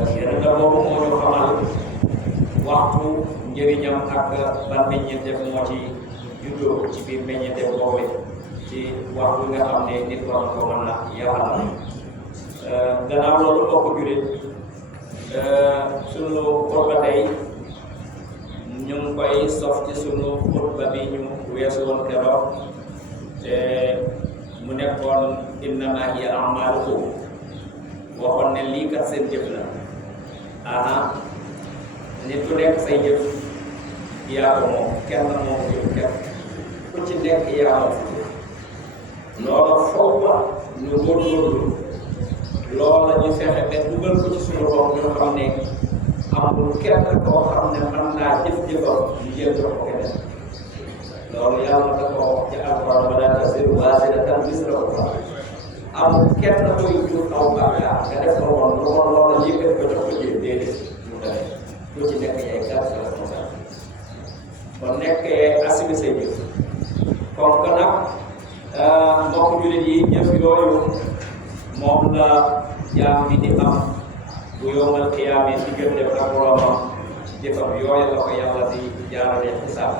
yeneen la boobu moo ñu xamal waxtu njëriñam ak ban meññeentef moo ci juddoo ci biir meññeentef boobu ci waxtu nga xam ne nit war ko mën a yaxal gannaaw loolu bokk jurit sunu xutba tey ñu ngi koy sof ci sunu xutba bi ñu weesu woon keroog te mu nekkoon innama hiya a'maalukum waxoon ne lii kat seen jëf la nit ku nekk say jëf yaa ko moom kenn moom jëf kenn ku ci nekk yaa moom loola foog la ñu góorgóorlu loola ñu fexe ba dugal ko ci suñu bopp ñu xam ne amul kenn koo xam ne mën naa jëf-jëfam ñu jël jox ko keneen loolu yàlla da ko wax ci alquran wala taziru waaziratan wizra uxraa amul kenn koy jur aw bàkkaar nga def ko woon loola yëkkat ko jox ko jël déedéet mu demee ku ci nekk yaay gàtt sa responsable kon nekkee assumé say jëf comme que nag mbokk jullit yi jëf yooyu moom la jaam bi di am bu yowmal qiyaama diggante ak boromam ci jëfam yooyu la ko yàlla di jaarale xisaab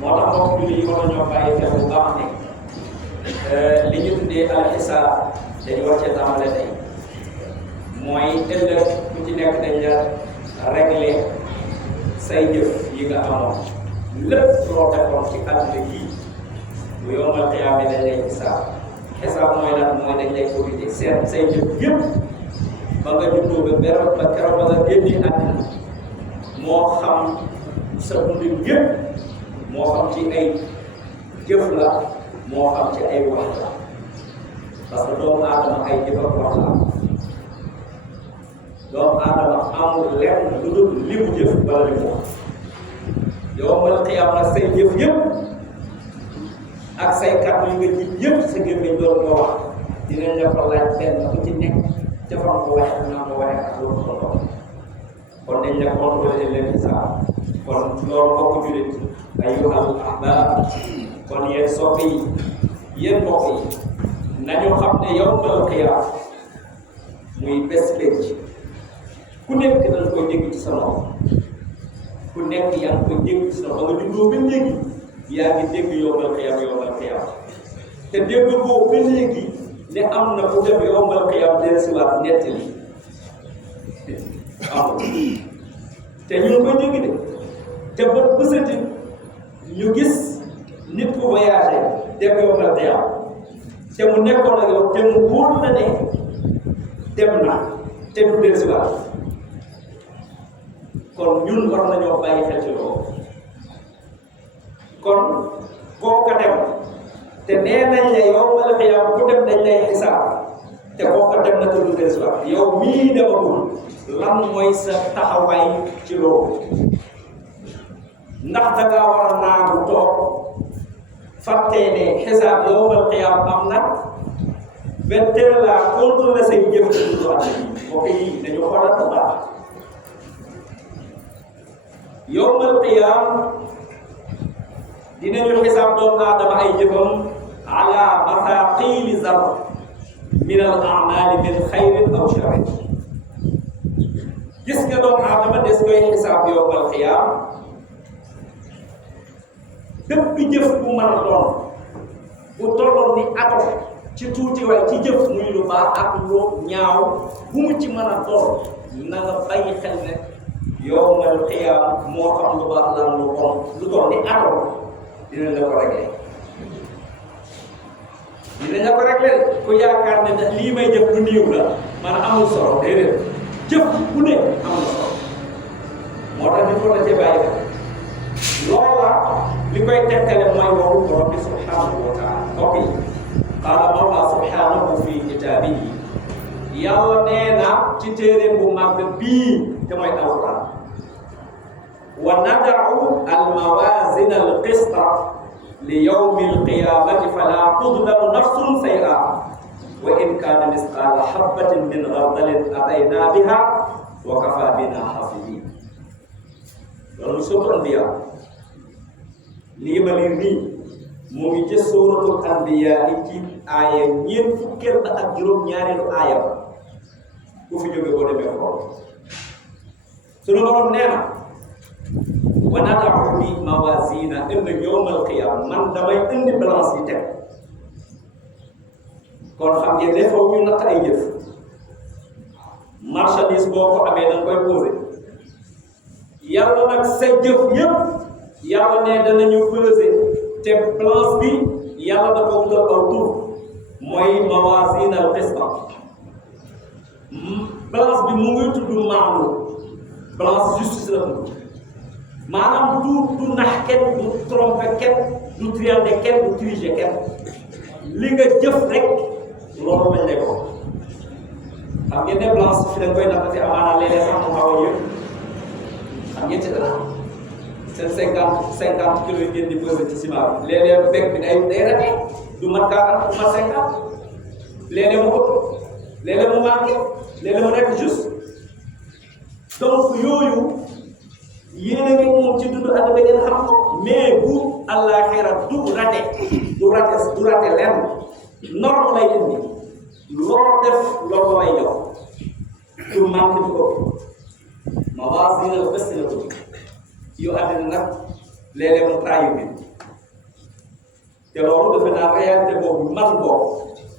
moo tax mbokk jullit yi war nañoo bàyyi xel bu baax ne li ñu tuddee al xisaab dañu war cee tàmbale tey mooy ëllëg ku ci nekk dañ la régler say jëf yi nga amoon lépp loo defoon ci àdduna gi bu yowmal qiyaama dañ lay xisaab mooy lan mooy dañ lay corriger seet say jëf yëpp ba nga juddoo ba keroog ba nga génni àddina moo xam sa dundin yëpp moo xam ci ay jëf la moo xam ci ay wax la parce que doomu aadama ay jëf ak wax la doomu aadama amul lenn lu dul li mu jëf bala li mu wax yowmal qiyaama nag say jëf yëpp ak say kàddu yi nga ji yëpp sa gémmiñ doon ko wax dinañ la ko laaj benn ku ci nekk ca fan ko waxee naa ko waxee ak loolu ko doon kon dañ la contrôlé leen xisaab kon loolu bokk jullit ayyuhal ahbaab kon yéen soppi yi yéen mbokk yi nañu xam ne yawmal qiyaama muy bés penc ku nekk dañ koy dégg ci sa nopp ku nekk yaa ngi koy dégg ci sa nopp ba nga juddoo ba léegi yaa ngi dégg yawmal qiyaama te dégg boobu ba léegi ne am na ku dem yawmal qiyaama dellusiwaat nettali amul te ñu ngi koy dégg de te ba bësati ñu gis nit ku voyagé dem yawmal qiyaama te mu nekkoon ak yow te mu wóor na ne dem na te du dellusiwaat kon ñun war nañoo bàyyi xel ci loolu kon kooka dem te nee nañ la yawmal qiyaama ku dem dañ lay xisaab te kooka dem na te du dellusiwaat yow mii demagul lan mooy sa taxawaay ci loolu ndax da ngaa war a naagu toog fàttee ne xisaab yawmal qiyaama am na ba teel laa contrôler say jëf ci dundu àddina bi mbokk yi dañu xoolal bu baax yawmal qiyaama dinañu xisaab doomu aadama ay jëfam ala mathaqili zarra min al a'mali min xayrin aw sharrin gis nga doomu aadama des koy xisaab yawmal qiyaama bépp jëf bu mën a doon bu tolloon ni atom ci tuuti waaye ci jëf muy lu baax ak lu ñaaw bu mu ci mën a doon na nga bàyyi xel ne yawmal qiyaama moo xam lu baax la lu bon lu doon ni atom dinañ la ko réglé dinañ la ko réglé ku yaakaar ne lii may jëf lu néew la man amul solo déedéet jëf bu ne amul solo moo tax nit ko la cee bàyyi xel loola li koy tegtale mooy waxu borom bi subhanahu wa taala mbokk yi qaala mawla subhanahu fi kitaabihi yàlla nee na ci téere bu màgg bii te mooy alquran wa nada'u al-mawazina al-qista li yawmi al-qiyamati fala tudlamu nafsun shay'an wa in kana misqala habatin min khardalin atayna biha wa kafa bina hafidin loolu suratul anbiya lii ma lii nii mu ngi ci suratul anbiya ci aaya ñeent fukkeel ba ak juróom-ñaareelu aaya ba ku fi jóge boo demee xool sunu borom nee na wa nada'u bi mawazina ëllëg yawmal qiyaama man damay indi balance yi teg kon xam ngeen ne foofu ñu natt ay jëf marchandise boo ko amee da nga koy posé yàlla nag sa jëf yëpp yàlla ne danañu pesé te balance bi yàlla da ko wutal aw tur mooy mawazin al qista balance bi mu ngi tudd maanu balance justice la tudd maanaam du nax kenn du trompe kenn du triande kenn du tricher kenn li nga jëf rek loolu lañ lay ko xam ngeen ne balance fi dañ koy nattati amaana léeg-léeg sax mu xaw a yëg xam ngeen ci dara seen 50 kilos yi ngeen di pesé ci ciment bi léeg-léeg bekk bi day rate du mat 40 du mat 50 léeg-léeg mu ëpp léeg-léeg mu manqué léeg-léeg mu nekk juste donc yooyu yéen a ngi moom ci dund àdduna ba ngeen xam ko mais bu àllaaxira du rate lenn norme lay indi loo def loolu lay jox pour manqué du ko mawazin al qist la ko yu àddina nag léeg-léeg mu trahir bi te loolu defe naa réalité boobu man boobu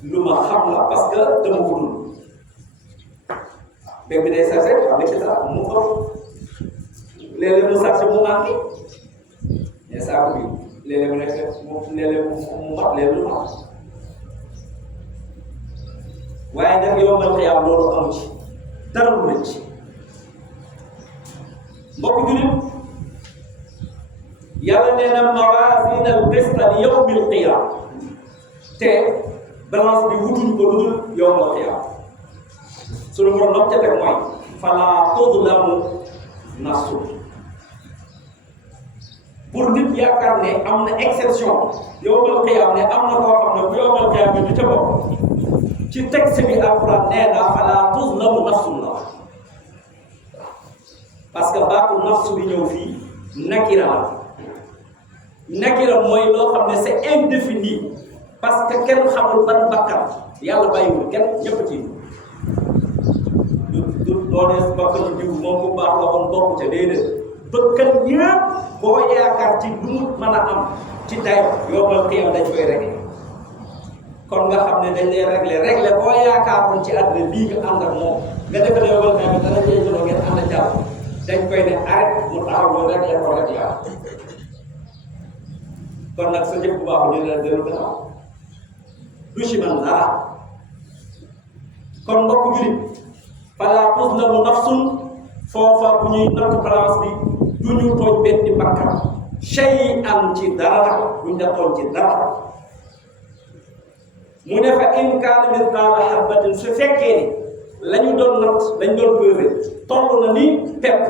lu ma xam la parce que dama ko dund bépp bi day sarse xam nga ci sax mu ëpp léeg-léeg mu sarse mu manqué mais saako bi léeg-léeg mu nekk léeg-léeg mu mat léeg-léeg lu mat waaye nag yawmal qiyaama loolu amu ci dara lu rëcc mbokk jullit yàlla nee na mawazin al qista li yawmil qiyaama te balance bi wutuñ ko lu dul yawmal qiyaama suñu borom ndox ca teg mooy falaa tuzlamu nafsun pour nit yaakaar ne am na exception yawmal qiyaama ne am na koo xam ne bu yawmal qiyaama bi du ca bokk ci texte bi alquran nee na falaa tuzlamu nafsun la parce que baatu nafsu bi ñëw fii nakira la nakira mooy loo xam ne c'est indéfini parce que kenn xamul ban bakkan yàlla bàyyiwul kenn ñëpp ci du doone bakkanu diw moom bu baax la woon bokk ca déedéet bakkan yëpp boo yaakaar ci lu mu mën a am ci day yawmal qiyaama dañ koy régler kon nga xam ne dañ lay régler boo yaakaaroon ci àddina bii nga ànd ak moom nga defe ne yawmal qiyaama dana cee jëloo ngeen ànd jàll dañ koy ne arrêté mu taxaw ñu régler ko rek yaa kon nag sa jëf bu baax ñu la dellu gannaaw du ci man dara kon mbokk jullit falaa tuzlamu nafsun foofa bu ñuy natt balance bi du ñu tooñ benn bakkan shay'an ci dara duñ la tooñ ci dara mu ne fa in kaana mithqaala habbatin su fekkee ni la ñu doon natt dañ doon pesé toll na ni pepp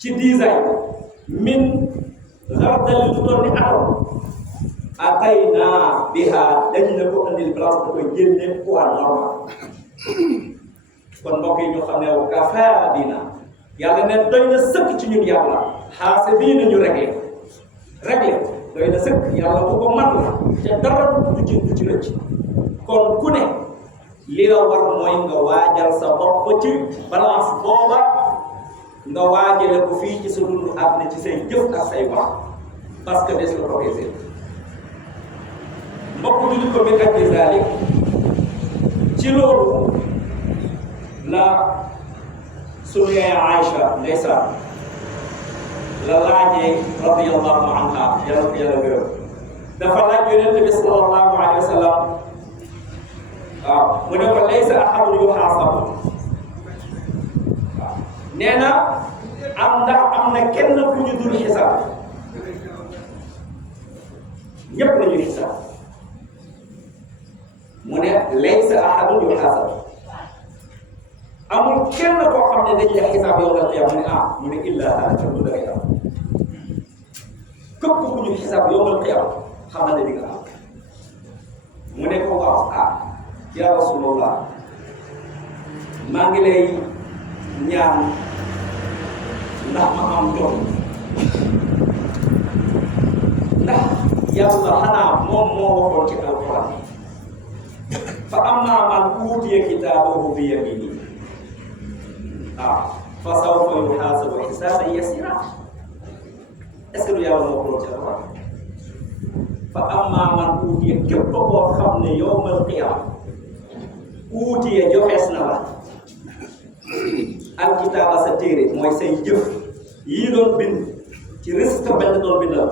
ci design min xardalin lu doon ni atom ataynaa bihaa dañu ne ko andil balance da koy génne poids normal kon mbokk yi ñu xam ne wa kafaa binaa yàlla ne doy na sëkk ci ñun yàlla xaase bii nañu réglé doy na sëkk yàlla bu ko mat la te dara du ci rëcc kon ku ne li la war mooy nga waajal sa bopp ci balance booba nga waajale ko fii ci sa dundu àdduna ci say jëf ak say wax parce que des la ko gisee mbokk bi ñu ko min ajli zalik ci loolu la sunu yaay Aïcha ndeysaan la laajee radiyallahu anha yàlla ko yàlla gërëm dafa laaj yonent bi sallallahu alayhi wa sallam waaw mu ne ko laysa ahadun yuhaasabu waaw nee na ndax am na kenn ku ñu dul xisaab ñëpp la ñuy xisaab mu ne laysa ahadun yuhaasabu amul kenn koo xam ne dañ la xisaab yow la qiyaama mu ne mu ne illa halaka lu da ngay am képp ku ñu xisaab yow la qiyaama xamal ne di nga am mu ne ko waaw ya Rasulullah maa ngi lay ñaan ndax ma am jot ndax yàlla xanaa moom moo waxoon ci alquran fa ammaa man uutiya kitaabahu bi yaminihi fa sawfa yuhaasabu hisaaban yasiira est-ce que du yàlla moo ko ci la fa ammaa man uutiya képp koo xam ne yawmal qiyaama uutiya joxees na la alkitaaba sa téere mooy say jëf yii doon bind ci registre benn doon bindal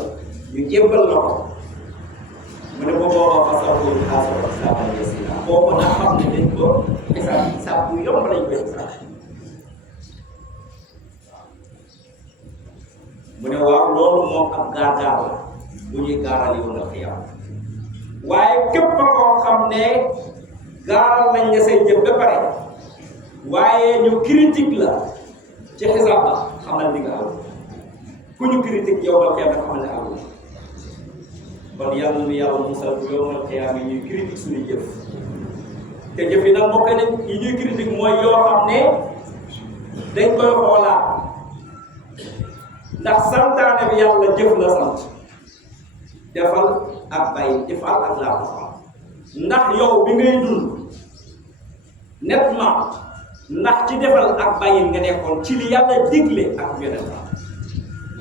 ñu jébbal la ko mu ne ba boobaa fa sawfa yuhaasabu hisaaban yasiira boobu nag xam ne dañ ko xisaab bu yomb lañ koy xisaab mu ne waaw loolu moom ab gaar-gaar la bu ñuy gaaral yow nga xiyam waaye képp koo xam ne gaaral nañ ne say jëf ba pare waaye ñu critique la ci xisaab la xamal ni nga am ku ñu critique yow nga xiyam xamal ne amul kon yàlla na yàlla musal bu yow nga xiyam yi ñuy critique suñuy jëf te jëf yi nag mbokk nañ yi ñuy critique mooy yoo xam ne dañ koy xoolaat ndax santaane bi yàlla jëf la sant defal ak bàyyi defal ak laa ko ndax yow bi ngay dund nettement ndax ci defal ak bàyyi nga nekkoon ci li yàlla digle ak yeneen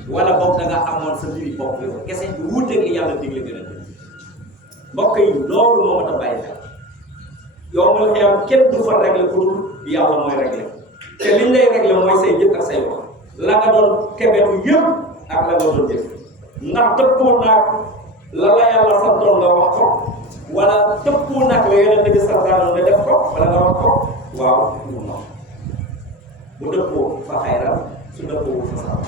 wala boog da nga amoon sa mbiri bopp yow kese du wuuteeg li yàlla digle gën a mbokk yi loolu moo mat a bàyyi xel yow nga xew kenn du fa régler pour yàlla mooy régler te liñ lay régler mooy say jëf ak say wax la nga doon kebetu yëpp ak la nga doon jëf ndax dëppoo naag la la yàlla santoon nga wax ko wala dëppoo naag la yeneen bi santaanoon nga def ko wala nga wax ko waaw mu noonu bu dëppoo fa xayral su dëppoo fa sax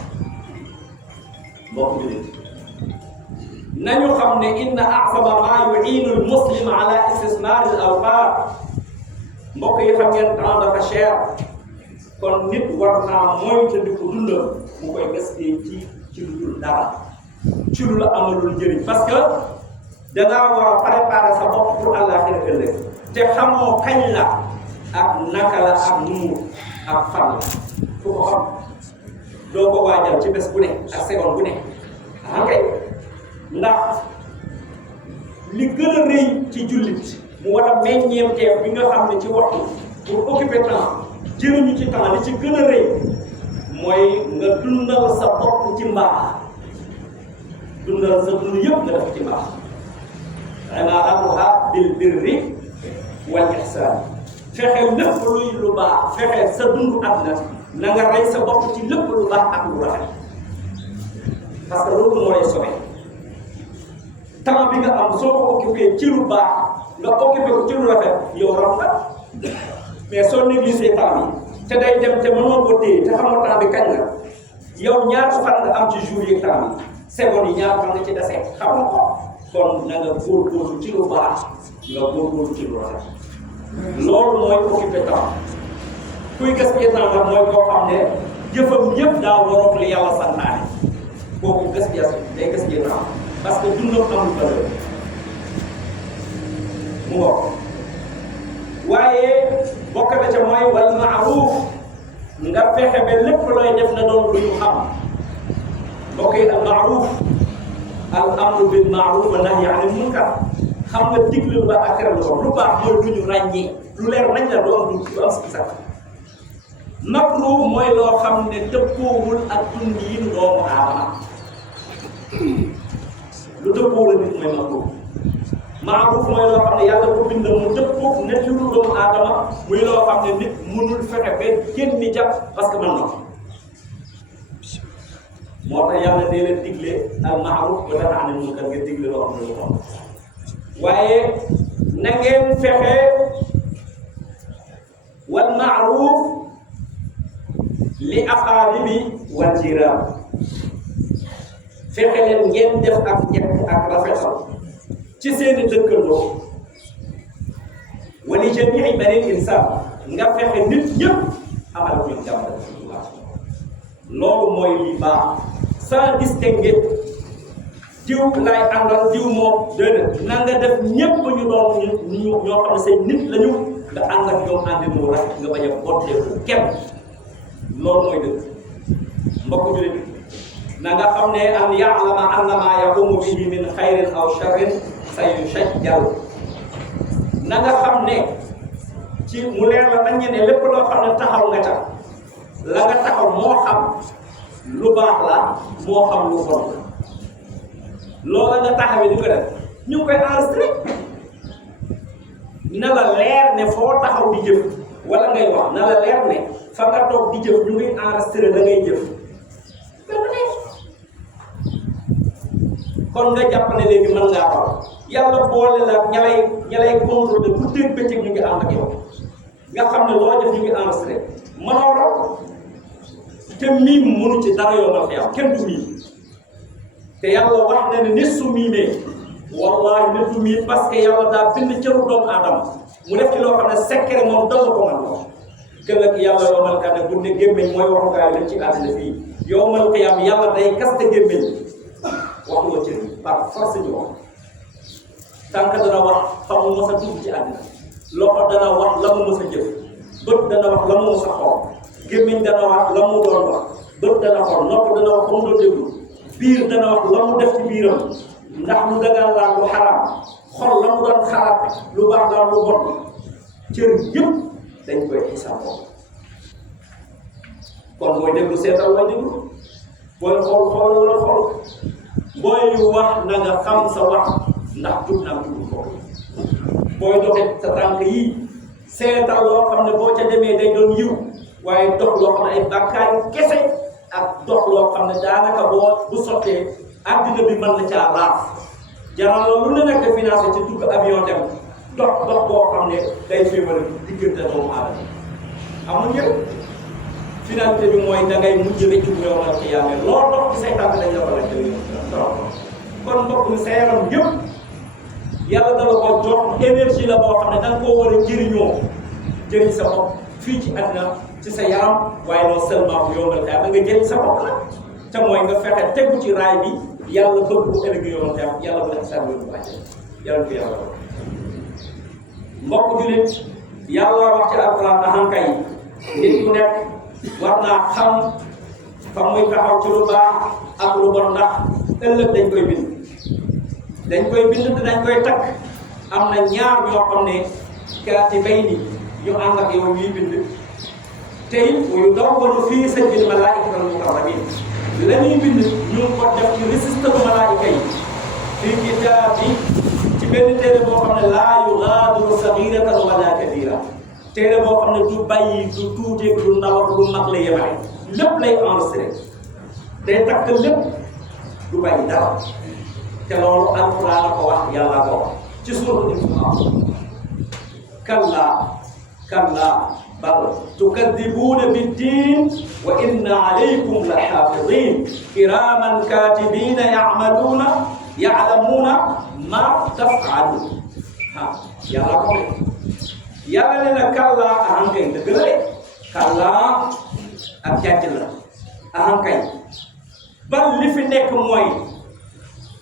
mbokk jullit nañu xam ne inna a'zama ma yu'inu al-muslim ala istismar al-awqat mbokk yi xam ngeen temps dafa cher kon nit war naa moytandiku dundam mu koy gaspiller ci lu dul dara ci lu la amalul njëriñ parce que dangaa war a préparer sa bopp pour àllaaxira ëllëg te xamoo kañ la ak naka la ak numu ak fan la fu ko xam doo ko waajal ci bés bu ne ak seconde bu ne kay ndax li gën a rëy ci jullit mu war a meññeemteef bi nga xam ne ci waxtu pour occuper temps jëriñu ci temps li ci gën a rëy mooy nga dundal sa bopp ci mbaax dundal sa dund yëpp nga def ci mbaax imaaratuha bil birri wal ihsaan fexe lépp luy lu baax fexe sa dund àddina na nga rey sa bopp ci lépp lu baax ak lu rafet parce que loolu moo lay sauvé temps bi nga am soo ko occupé ci lu baax nga occupé ko ci lu rafet yow raf na mais soo négligé temps bi te day dem te mënoo ko téye te xamoo temps bi kañ la yow ñaata fan nga am ci jour yi temps bi seconde yi ñaata fan nga ci dese xamoo ko kon na nga góorgóorlu ci lu baax nga góorgóorlu ci lu rafet loolu mooy occupé temps kuy gaspiller temps nag mooy koo xam ne jëfam yëpp daa waroog li yàlla santaane kooku gaspiller day gaspiller temps parce que dundam amul valeur mu ngoog waaye bokk na ca mooy wal ma'ruf nga fexe ba lépp looy def na doon lu ñu xam mbokk yi al ma'ruf al amru bil ma'ruf wa nahyi anil munkar xam nga digle lu baax ak tere lu baax mooy lu ñu ràññee lu leer nañ la du am si sax makruh mooy loo xam ne dëppoowul ak dundiinu doomu aadama lu dëppoowul ak nit mooy makruh ma'ruf mooy loo xam ne yàlla ko bind mu dëppoo net yu doomu aadama muy loo xam ne nit mënul fexe ba génn jàpp parce que mën na moo tax yàlla dee leen digle al ma'ruf wa nahy anil munkar nga digle loo xam ne lu xam waaye na ngeen fexe wal ma'ruf li aqaaribi wal jiraan fexe leen ngeen def ak njëkk ak rafetal ci seeni dëkkandoo wa li jamii bani insaan nga fexe nit ñëpp amal ko jàmm loolu mooy li baax sans distinguer diw laay àndal diw moom déedéet na nga def ñëpp ñu doon ñu ñoo xam ne say nit lañu nga ànd ak ñoom àndi mu rafet nga bañ a botteeku kenn loolu mooy dëgg mbokk jullit na nga xam ne an ya'lama anna ma yaqumu bihi min xayrin aw sharrin sayushajjal na nga xam ne ci mu leer la nañ ne lépp loo xam ne taxaw nga ca la nga taxaw moo xam lu baax la moo xam lu bon la loola nga taxawee di ko def ñu ngi koy enregistré na la leer ne foo taxaw di jëf wala ngay wax na la leer ne fa nga toog di jëf ñu ngi enregistré da ngay jëf kon nga jàpp ne léegi mën ngaa wax yàlla boole la ña lay contrôlé bu dégg bëccëg ñu ngi ànd ak yow nga xam ne loo def ñu ngi enregistré mënoo raw te miim mënu ci dara yow nga fi am kenn du miim te yàlla wax na ne nit su miimee wallahi nit du miim parce que yàlla daa bind cëru doomu aadama mu def ci loo xam ne secret moom danga ko mën loo këllëg yàlla yowmal qiyaama bu ne gémmiñ mooy waxukaay lañ ci àddina fii yowmal qiyaama yàlla day kaste gémmiñ wax nga ci par force ñu wax tànk dana wax fa mu mës a dugg ci àddina loxo dana wax la mu mës a jëf bët dana wax la mu mës a xool gémmiñ dana wax la mu doon wax bët dana xool nopp dana wax la mu doon déglu biir dana wax la mu def ci biiram ndax lu dagaan laa lu xaraam xol la mu doon xalaat lu baax laa lu bon cër yëpp dañ koy xisaab kon mooy déglu seetal mooy déglu booy xool xool la xool booy wax na nga xam sa wax ndax jub naa jubul ko booy doxee sa tànk yi seetal loo xam ne boo ca demee day doon yiw waaye dox loo xam ne ay bàkkaar kese ak dox loo xam ne daanaka boo bu sottee àddina bi mën na caa laaf jaral la lu ne nekk financé ci dugg avion dem dox boo xam ne day féewale diggante doomu aadama amul njëriñ finalité bi mooy da ngay mujj rek ci yawmal qiyaama loo dox ci say tànk dañ la war a jëriñ kon mbokk mi sa yaram yëpp yàlla dala ko jox énergie la boo xam ne da nga koo war a jëriñoo jëriñ sa bopp fii ci àddina ci sa yaram waaye non seulement bu yawmal qiyaama nga jëriñ sa bopp la te mooy nga fexe tegu ci raay bi yàlla bëgg bu ëllëg yawmal qiyaama yàlla bu la xisaab bu wàcce yàlla ko yàlla mbokk jullit yàlla wax ci alquran ahankay nit ku nekk war naa xam fa muy taxaw ci lu baax ak lu bon ndax ëllëg dañ koy bind te dañ koy takk am na ñaar ñoo xam ne kaatibayni yu ànd ak yow ñuy bind tey yu dawwalu fii sajjil malaa'ikatal mukarrabiin la ñuy bind ñu ngi ko def ci registre bu malaa'ika yi fii kitaabi ci benn téere boo xam ne laa yugaadiru sagiiratan wala kabiira téere boo xam ne du bàyyi du tuuteeg du ndaw ak du mag la yemale lépp lay enregistré day takk lépp du bàyyi dara te loolu alquran la ko wax yàlla ko wax ci suuratul Israa kallaa bal tukaddibuuna bid-diin wa inna alaykum la haafiziin kiraaman kaatibiina ya'lamuuna maa taf'aluun yàlla ko yàlla ne na kallaa ahankay dëgg la de kallaa ak jàcc la ahankay bal li fi nekk mooy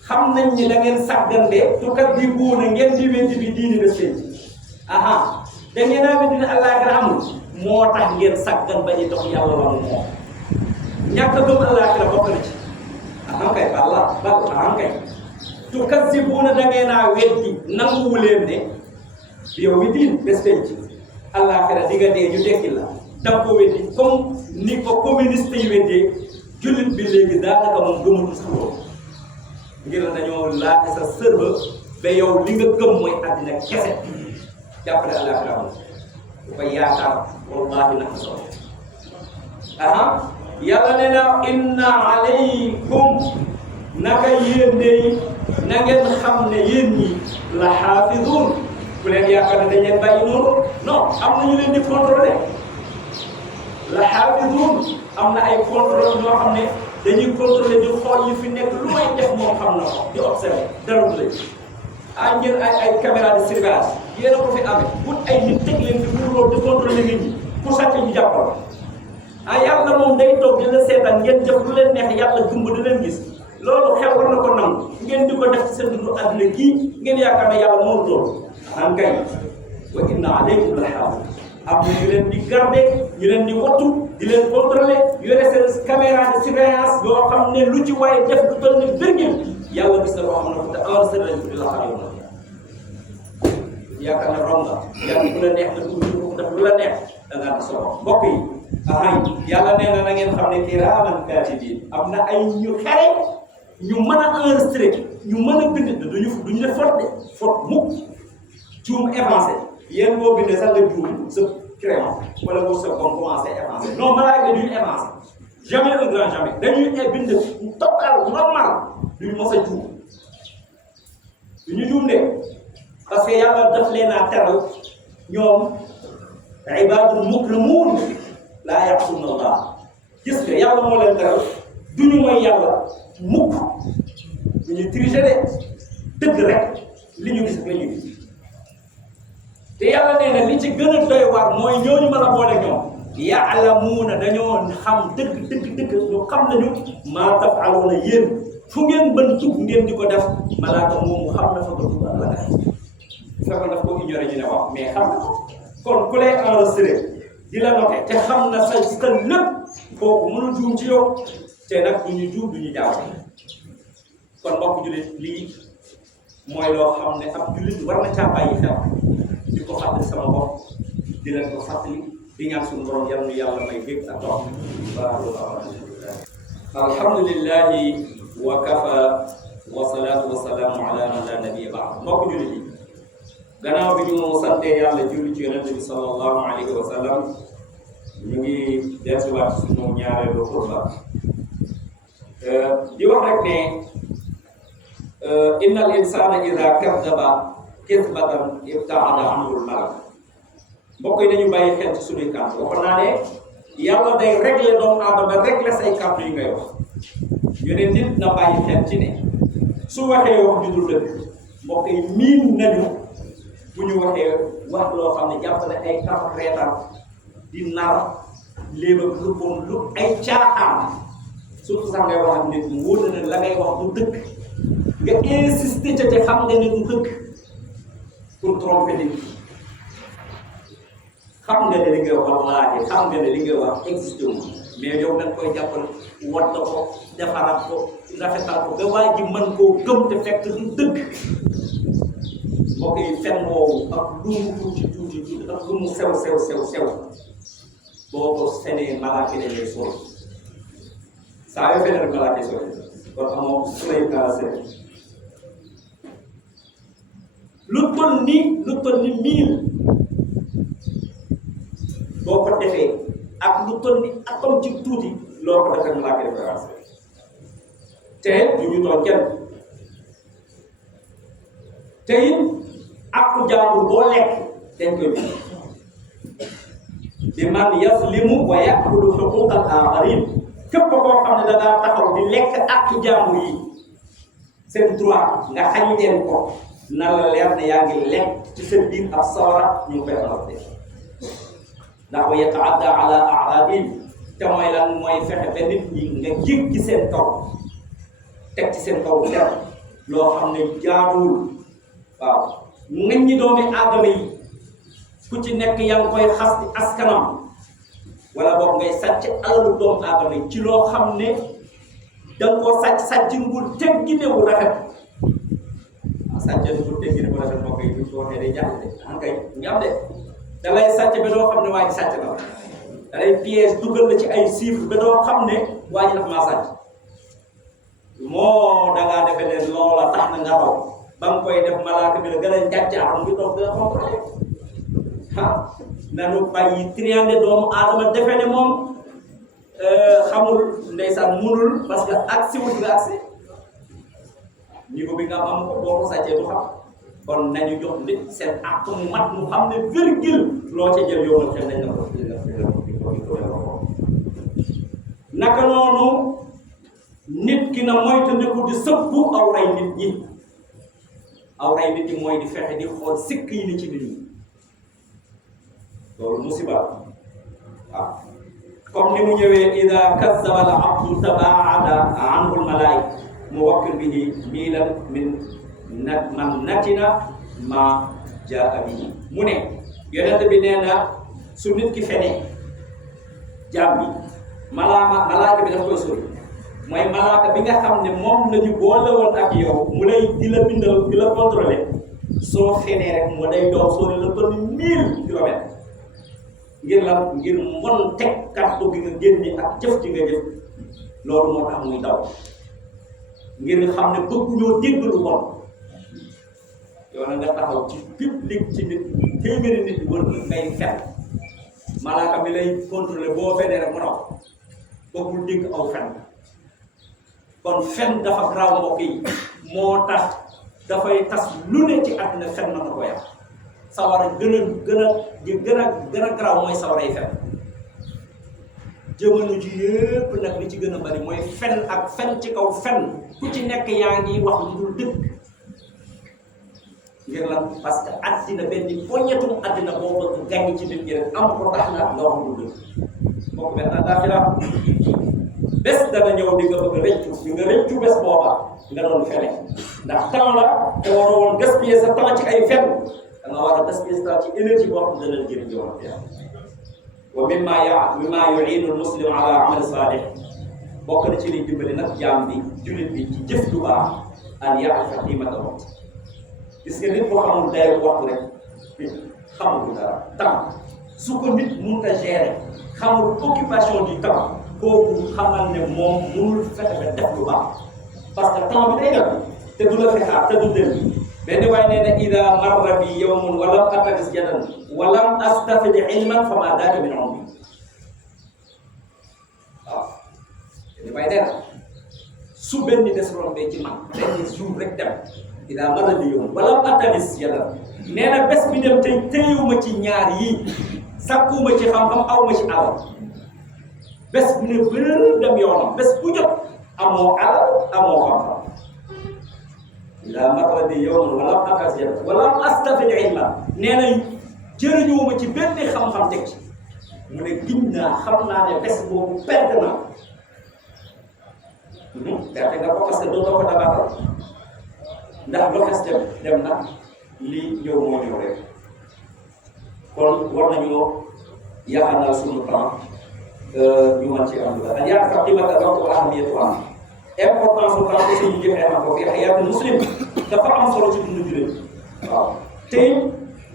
xam nañ ni da ngeen sàggande tukaddibuuna ngeen di weddi bi diini bés pénc da ngeen a weddi ne àllaaxira amul moo tax ngeen sàggan ba ñu dox yàlla la mu moom ñàkk a gëm àllaaxira bokk na ci ahankay bal ahankay tukaddibuuna da ngeen a weddi nanguwu leen ne yow mi diin bés pénc àllaaxira di nga dee ñu dekki la danga ko weddi comme ni ko communiste yi weddee jullit bi léegi daanaka moom gëmul sax loolu ngir dañoo laaj sa sërba ba yow li nga gëm mooy àddina kese jàppale àllaaxira amul bu ko yaakaar wallaahi naka soo yàlla nee na inna alaykum naka yéen de na ngeen xam ne yéen ñi la xaafizuun bu leen yaakaar ne dañ leen bàyyi noonu non am na ñu leen di contrôlé la xaafizuun am na ay contrôle ñoo xam ne dañuy contrôlé di xool yi fi nekk lu may def moom xam na ko di observé dara du lañ ngeen ay caméra de surveillance yéen a ko fi amee pour ay nit teg leen fi pour loolu di contrôlé nit ñi pour sàcc ñu jàppal yàlla moom day toog di la seetaan ngeen def lu leen neex yàlla gumba di leen gis loolu xel war na ko nangu ngeen di ko def ci seen dundu àdduna kii ngeen yaakaar ne yàlla moom loolu kay wa inna alaykum la xaafizuun am na ñu leen di garder ñu leen di wattu di leen contrôler yore seen caméra de surveillance yoo xam ne lu ci waaye def du toll ni virgule yàlla gis na loo xam ne te enregistré lañ ko di la xaar yow na yaakaar ne romb nga yàlla bu la neex na dugg def lu la neex da ngaa solo mbokk yi yàlla nee na ngeen xam ne kiraaman kaatibiin am na ay ñu xere ñu mën a enregistré ñu mën a bind duñu def faute de faute mukk juum avancé yéen boo bindee sax nga juum sa crayon wala boo sa bon commencé avancé non malaaka duñu avancé jamais un grand jamais dañuy bind total normal duñu mos a juum duñu juum de parce que yàlla daf leen a teral ñoom ibaadun mukramuun laa ya'suuna Allah gis nga yàlla moo leen teral duñu mooy yàlla mukk duñu tricher de dëgg rek li ñu gis la ñu gis te yàlla nee na li ci gën a doy waar mooy ñooñu mën a boole ñoom ya'lamuuna dañoo xam dëgg ñu xam nañu maa taf'aluuna yéen fu ngeen bën dugg ngeen di ko def malaaka moomu xam na fa ko dugg ak la kay fekkoon daf ko ignoré ñu ne wax mais xam na ko kon ku lay enregistré di la noté te xam na sa lépp kooku mënul juum ci yow te nag du ñu juum du ñu jaaw kon mbokk jullit lii mooy loo xam ne ab jullit war na caa bàyyi xel di ko fàttali sama bopp di leen ko fàttali di ñaan suñu borom yal na yàlla may dégg ak toog alhamdulillahi wa kafa wa salaatu wa salaamu ala man la nabiyya ba'd mbokk jullit yi gannaaw bi ñu sante yàlla julli ci yonente bi sallallahu alayhi wa sallam ñu ngi delluwaat suñu ñaareelu xutba di wax rek ne inna al insana ida kadaba kisbatan ibtaada anhul malak mbokk yi dañu bàyyi xel ci suñuy kàddu waxoon naa ne yàlla day régler doomu aadama régler say kàddu yi ngay wax ñu ne nit na bàyyi xel ci ne su waxee wax ju dul dëgg mbokk yi miin nañu bu ñu waxee wax loo xam ne jàpp ne ay kaf reetaan di nar léeba lu bon lu ay caaxaan surtout sax ngay wax ak nit mu wóor na la ngay wax du dëgg nga insister ca te xam nga ne du dëgg pour tromper nit xam nga ne li ngay wax wallaahi xam nga ne li ngay wax existé wu mais yow dañ koy jàppal watt ko defaraat ko rafetal ko ba waa ji mën koo gëm te fekk du dëgg mbokk yi fen woowu ak lu mu tuuti ak lu mu sew boo ko fenee malaaka dañ lay sori saa yoo fenee rek malaaka sori kon amoo su lay kaasee lu toll ni miil boo ko defee ak lu toll ni atom ci tuuti loo ko defee malaaka dafay avancé te du ñu doon kenn te it ak jàmbur boo lekk dañ koy bi man yaslimu wa ya'kulu huquqal aaxarin képp koo xam ne da ngaa taxaw di lekk ak jàmbur yi seen droit nga xañ leen ko na la leer ne yaa ngi lekk ci seen biir ab sawara ñu ngi koy avancé ndax wa yataadda ala a'radin te mooy lan mooy fexe ba nit ñi nga yëg ci seen kaw teg ci seen kaw der loo xam ne jaaduwul waaw ngañ ñi doomi aadama yi ku ci nekk yaa ngi koy xas di askanam wala boog ngay sàcc alalu doomu aadama yi ci loo xam ne da nga koo sàcc ngul teggine wu rafet waaw sàcc ngul teggine wu rafet moo koy duñ ko waxee day jàpp de an kay ñam de da lay sàcc ba doo xam ne waa ji sàcc na da lay piège dugal la ci ay chiffres ba doo xam ne waa ji dafa maa sàcc moo da ngaa defe ne loola tax na nga raw ba nga koy def malaaka bi la gën a njàccaaram ngi toog dina xonk nanu bàyyi triande doomu aadama defe ne moom xamul ndeysaan munul parce que agsi wut nga agsi niveau bi nga am ko boo ko sàccee du xam kon nañu jox nit seen àq mu mat mu xam ne virgule loo ca jël yow xel nañ la ko naka noonu nit ki na moytandiku di sëppu aw ray nit ñi mooy di fexe di xool sikk yi ni ci nit ñi loolu musiba waaw comme ni mu ñëwee ida kazzaba al abdu tabaada anhu al malaa'ika muwakkil bihi miilan min man natina ma jaa bihi mu ne yonent bi nee na su nit ki fenee jaam bi malaaka bi daf koy sori mooy malaaka bi nga xam ne moom la ñu boole woon ak yow mu lay di la bindal di la contrôler soo fenee rek mu day doon sori la toll 1000 kilomètres ngir lan ngir mën teg kàddu gi nga génne ak jëf ji nga jëf loolu moo tax muy daw ngir xam ne bëgguñoo dégg lu bon yow na nga taxaw ci public ci nit téeméeri nit wër ngay fen malaaka mi lay contrôler boo fenee rek mu raw bëggul dégg aw fen kon fen dafa garaaw mbokk yi moo tax dafay tas lu ne ci àddina fen na ko yàq sawara gën a garaaw mooy sawaray fen jamono ji yëpp nag li ci gën a bari mooy fen ak fen ci kaw fen ku ci nekk yaa ngi wax lu dul dëgg ngir lan parce que àddina benn poñetum àddina boo bëgg gàññi ci nit ñi rek am ko tax na nga wax lu dul dëgg bokk benn daafira bés dana ñëw di nga bëgg rëccu di nga rëccu bés booba nga doon fene ndax temps la te waroo woon gaspiller sa temps ci ay fen da nga war a gaspiller sa temps ci énergie boo xam ne dana jëriñ yow wa mimma yu'inu al-muslim ala amal salih bokk na ci liy dimbali nag jaam bi jullit bi ci jëf lu baax an ya'rifa qiimata waqt gis nga nit boo xamul dayoo waxtu rek xamul dara temps su ko nit mënut a gérer xamul occupation du temps kooku xamal ne moom mënul fexe ba def lu baax parce que temps bi day dem te du la fi xaar te du dem benn waaye nee na ida marra bi yawmun walam ataris jadan walam astafid ilman fama daaka min umri waaw benn waaye nee na su benn des rombee ci man benn jour rek dem ida marra bi yawmun walam ataris jadan nee na bés bi dem tey téyewuma ci ñaar yii sakkuuma ci xam-xam awma ci alal bés bu ne bërër dem yoonam bés bu jot amoo alal amoo xam-xam ila marra bi yawmun walam ataris jadan walam astafid ilman nee na jëriñoo ma ci benn xam-xam teg ci mu ne giñ naa xam naa ne bés boobu perte naa perte nga ko parce que dootoo ko dabaatal ndax lu xes dem na lii ñëw moo ñëw rek kon war nañoo yaxanal suñu temps ñu mën ci am lu baax yaa fa qimata waqt wa ahamiyatuha importance su temps aussi ñu jëfee xam ko fi xayaatu muslim dafa am solo ci dundu jullit waaw tey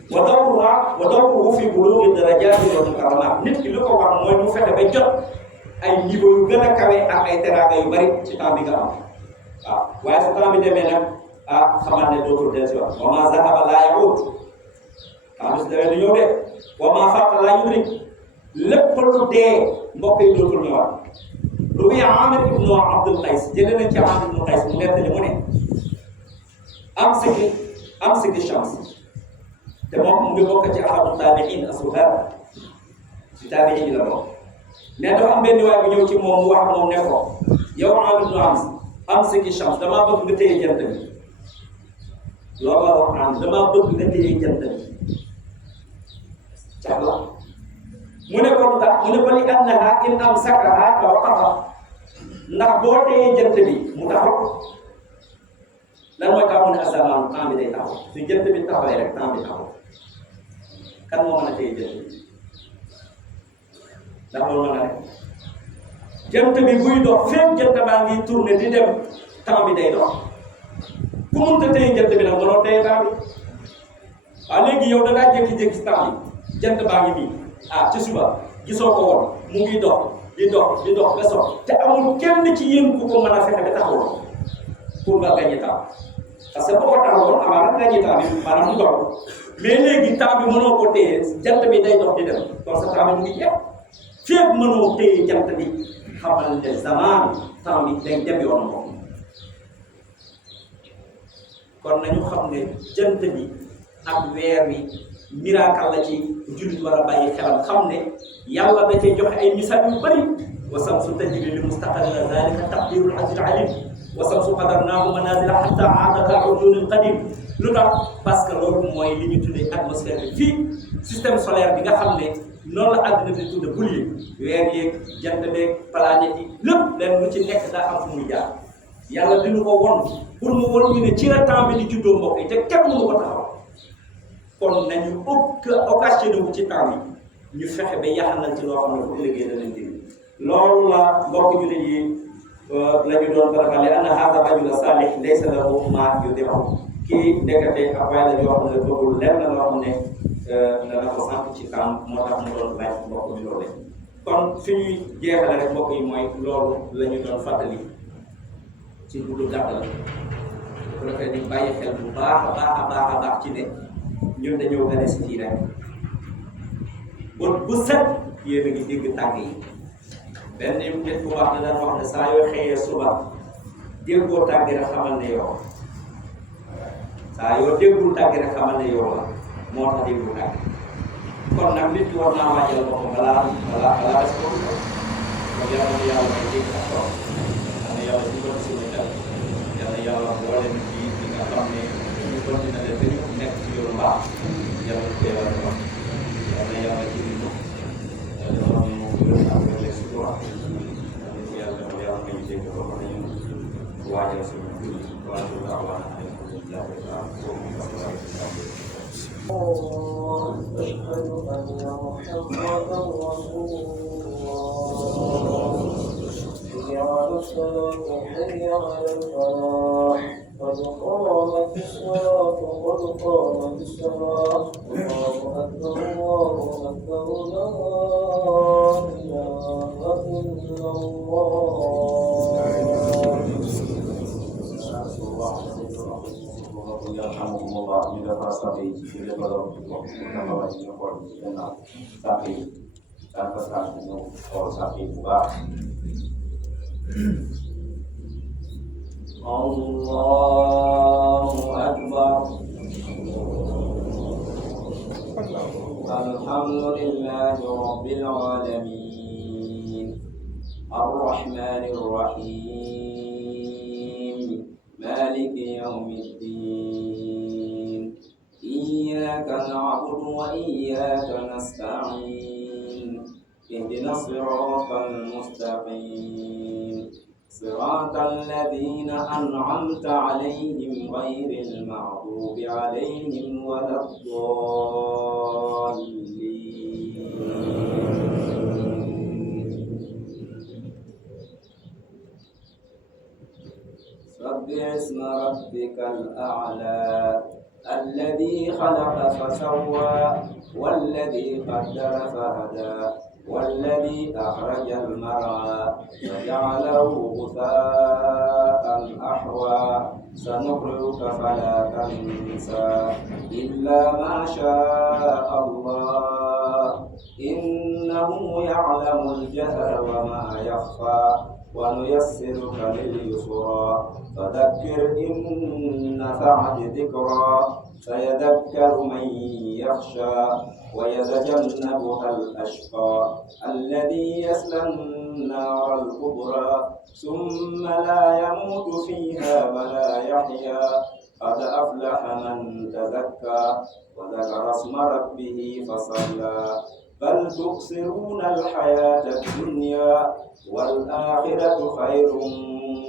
wa dawruhu fi bulughi darajaati wal mukarramaat nit ki lu ko war mooy mu fexe ba jot ay niveau yu gën a kawe ak ay teraanga yu bari ci temps bi nga am waaw waaye su temps bi demee nag xamal ne dootul dellusiwaat wa maa zahaba laa ya'uud temps bi su demee du ñëw de wa maa faata laa yudrik lépp lu dee mbokk yi dootul ñëwaat ruwiya Aamir ibnu Abdul Qays jëlee nañ ci Aamir ibnu Qays mu nettali mu ne amsiki shams te moom mu ngi bokk ci ahadu taabiin as-sughar ci taabiin yi la bokk mais dafa am benn waay bu ñëw ci moom mu wax moom ne ko yow Aamir ibnu amsiki shams damaa bëgg nga téye jant bi loolu la wax am damaa bëgg nga téye jant bi cax la mu ne ko ndax mu ne ko li annaha in amsakaha tawaqafa ndax boo téye jant bi mu taxaw lan mooy tax mu ne asamaan temps bi day taxaw su jant bi taxawee rek temps bi taxaw kan moo mën a téye jant bi ndax loolu mën na rek jant bi buy dox fépp jant baa ngi tourné di dem temps bi day dox ku mënta téye jant bi nag mënoo téye temps bi waaw léegi yow da ngaa jékki-jékki si temps bi jant baa ngi nii ci suba gisoo ko woon mu ngi dox di dox ba sox te amul kenn ci yéen ku ko mën a fexe ba taxawoo pour nga gagné temps parce que boo ko taxawoon amaana gagné temps bi maanaam mu dox mais léegi temps bi mënoo ko téye jant bi day dox di dem kon sa temps bi mu ngi jeex fépp mënoo téye jant bi xamal ne zaman temps bi day dem yoon moom kon nañu xam ne jant bi ak weer wi miracle la ci jullit war a bàyyi xelam xam ne yàlla da cee joxe ay misaal yu bëri wa samsu tajri li mustaqarrin zalika taqdirul aziz alim wa samsu qadarnahu manazila hatta aada ka urjunil qadim lu tax parce que loolu mooy li ñu tuddee atmosphère bi fii système solaire bi nga xam ne noonu la àddina bi tudde bul yi weer yeeg jant beeg planète yi lépp leen lu ci nekk daa am fu muy jaar yàlla dinu ko won pour mu won ñu ne ci la temps bi di juddoo mbokk yi te kenn mënu ko taxaw kon nañu occasionné wu ci temps yi ñu fexe ba yaxanal ci loo xam ne bu ëllëgee danañ dégg loolu la mbokk jullit yi la ñu doon barabale anna haada rajula salih laysa lahu ma yudi'u kii ndekete ak waaye la yoo xam ne bëggul lenn loo xam ne dana ko sant ci kanam moo tax mu doon laaj mbokk mi loole kon fi ñuy jeexale rek mbokk yi mooy loolu la ñu doon fàttali ci buddu gàttal bu defee di bàyyi xel bu baax a baax ci ne ñun dañoo gane si fii rek bu set yéen a ngi dégg tàgg yi benn nit bu baax da daan wax ne saa yoo xëyee suba déggoo tàgg rek xamal ne yow saa yoo déggul tàgg rek xamal ne yow la moo tax déglu tàgg kon nag nit ki war naa waajal boppam balaa des ko kon yàlla na yàlla may dégg ak toog yàlla na yàlla jubal suñu xel yàlla na yàlla boole nit yi li nga xam ne ñu continué leen ba ñu nekk ci yoonu baax yàlla na ko yàlla defal yàlla na yàlla jëriñ ko yàlla na ñu gën a am les sutura yàlla na yàlla may dégg ba mën nañu waajal suñu julli waajal daawaana alhamdulilah أشهد أن محمدا رسول الله حي على الصلاة حي على الفلاح قد قامت الصلاة قد قامت الصلاة الله أكبر الله أكبر لا إله إلا الله يرحمكم الله من الرسابي في البلد كما يقول لنا سابي tanpa satu or sapi buka Allahu Akbar Alhamdulillahi Rabbil Alamin Ar-Rahmanir Rahim Maliki Yawmiddin Iyyaka na'budu wa iyyaka nasta'in اهدنا الصراط المستقيم صراط الذين أنعمت عليهم غير المغضوب عليهم ولا الضالين سبح اسم ربك الأعلى الذي خلق فسوى والذي قدر فهدى والذي أخرج المرعى فجعله غثاء أحوى سنقرئك فلا تنسى إلا ما شاء الله إنه يعلم الجهر وما يخفى ونيسرك لليسرى فذكر إن نفعت ذكرى سيذكر من يخشى ويتجنبها الأشقى الذي يصلى النار الكبرى ثم لا يموت فيها ولا يحيا قد أفلح من تزكى وذكر اسم ربه فصلى بل تؤثرون الحياة الدنيا والآخرة خير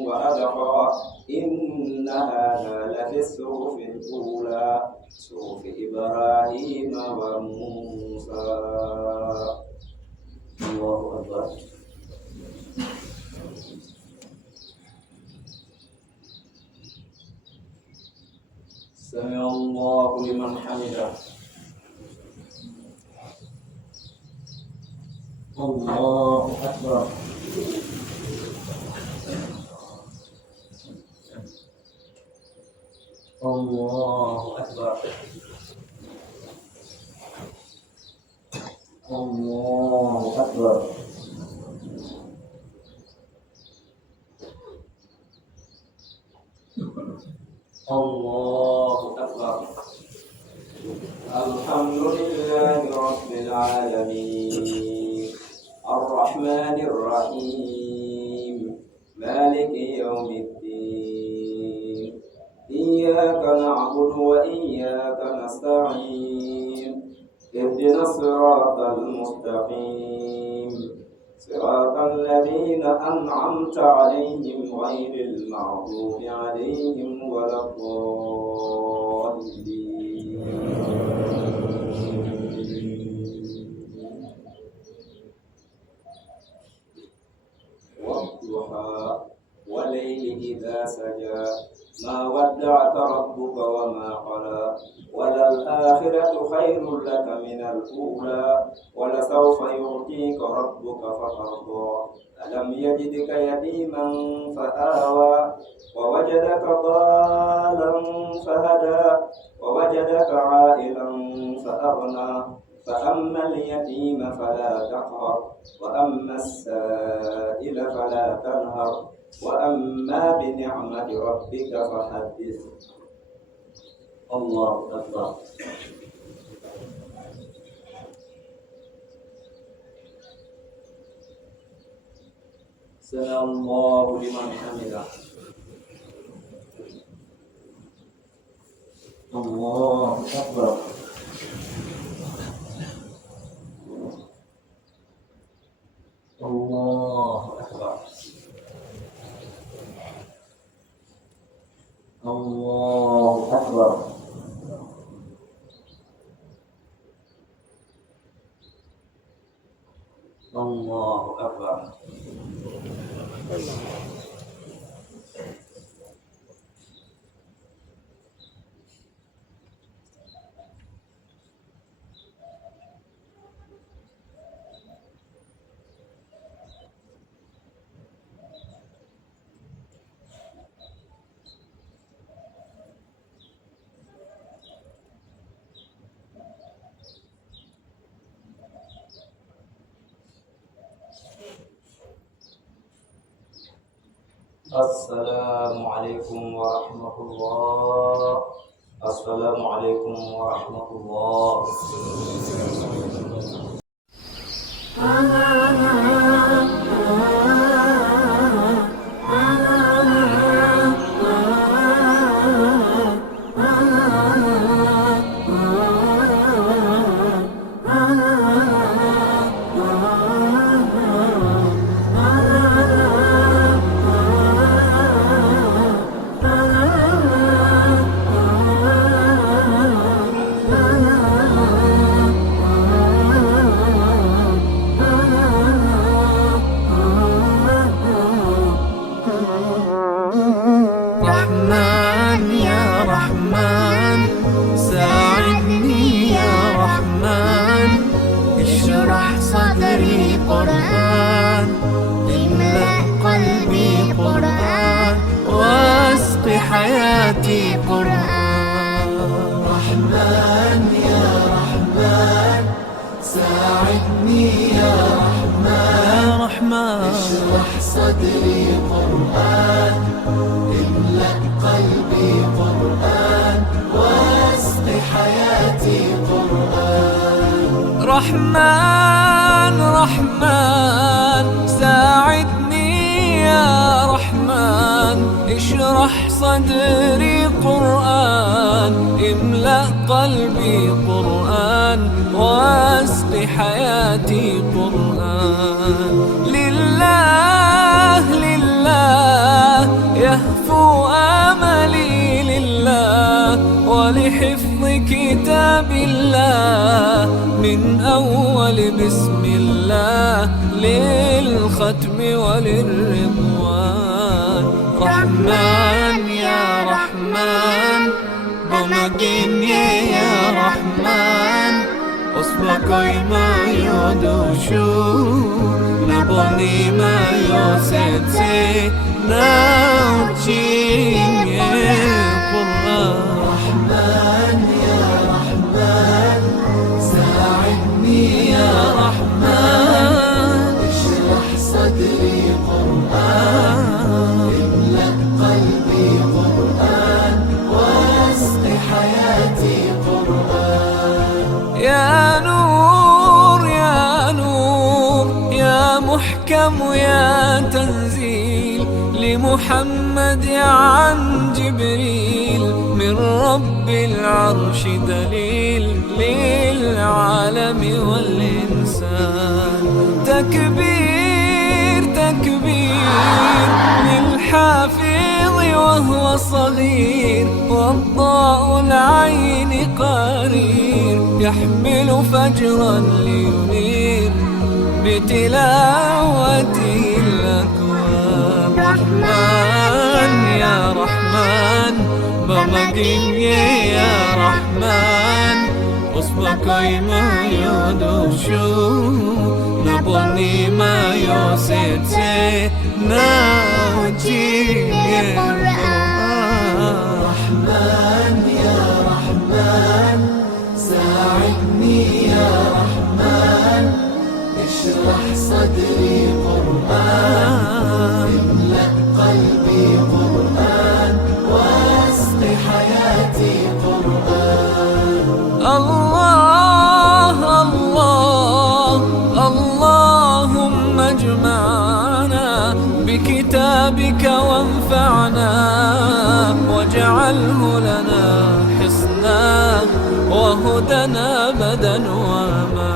وأبقى إن هذا لفي الصحف الأولى صحف إبراهيم وموسى الله أكبر سمع الله لمن حمده الله أكبر الله أكبر الله أكبر الله أكبر الحمد لله رب العالمين الرحمن الرحيم مالك يوم الدين إياك نعبد وإياك نستعين اهدنا الصراط المستقيم صراط الذين أنعمت عليهم غير المغضوب عليهم ولا الضالين والضحى والليل إذا سجى ما ودعك ربك وما قلى وللآخرة خير لك من الأولى ولسوف يعطيك ربك فترضى ألم يجدك يتيما فآوى ووجدك ضالا فهدى ووجدك عائلا فأغنى فأما اليتيم فلا تقهر وأما السائل فلا تنهر وأما بنعمة ربك فحدث. الله أكبر. سمع الله لمن حمده. الله أكبر. الله أكبر. الله أكبر. الله أكبر. السلام عليكم ورحمة الله. السلام عليكم ورحمة الله. رحمن يا رحمن ساعدني يا رحمن اشرح صدري قرآن املأ قلبي قرآن واسق حياتي قرآن. رحمن يا رحمن ساعدني يا رحمن اشرح صدري قرآن املأ قلبي قرآن واسق حياتي قرآن. رحمن رحمن ساعدني يا رحمن اشرح صدري قرآن املأ قلبي قرآن واسق حياتي قرآن. لله لله يهفو آملي لله ولحفظ كتاب الله من أول بسم الله للختم وللرضوان. رحمن يا رحمن بمجيني يا رحمن أصبحي ما يدوشو نبني ما يوسيتي ناوتين يا قرآن. رحمن يا رحمن ساعدني يا رحمن اشرح صدري قرآن املأ قلبي قرآن واسق حياتي قرآن. يا نور يا نور يا محكم يا تنزيل لمحمد عن جبريل من رب العرش دليل للعالم والإنسان. تكبير تكبير للحافظ وهو صغير والضاء العين قرير يحمل فجرا لينير بتلاوته الأكوان. رحمن يا رحمن Bamaginye ya Rahman Usbakoy mayo doshu Naboni mayo sete Na ujiye Rahman ya Rahman ساعدني يا رحمن اشرح صدري قرآن املأ قلبي قرآن واسق حياتي قرآن الله الله اللهم اجمعنا بكتابك وانفعنا واجعله لنا حصنا وهدنا أبدا وما